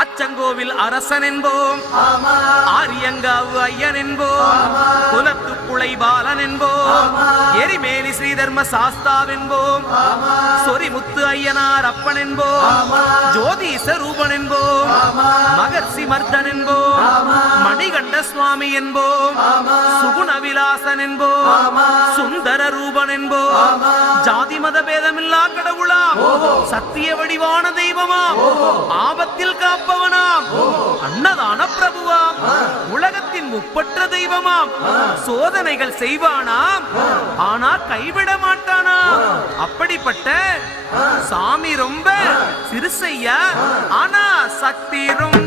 அச்சங்கோவில் அரசன் என்போம், ஆரியங்காவு ஐயன் என்போம், குலத்துப்புளை பாலன் என்போம், எரிமேலி ஸ்ரீதர்ம சாஸ்தாவென்போம், சொரிமுத்து ஐயனார் அப்பன் என்போம், ஜோதிச ரூபன் என்போம், மகர்ஷி மர்தன் என்போம், மணிகண்ட சுவாமி என்போம், சுகுண விலாசன் என்போம், சுந்தர ரூபன் என்போம், ஜாதி மத பேதமில்லா கடவுளாம், சத்திய வடிவான தெய்வமாம், ஆபத்தில் காப்பவனாம், அன்னதான பிரபுவாம், உலகத்தின் முப்பற்ற தெய்வமாம், சோதனைகள் செய்வானாம் ஆனா கைவிட மாட்டானாம். அப்படிப்பட்ட சாமி ரொம்ப சிறுசையா, ஆனா சக்தி ரொம்ப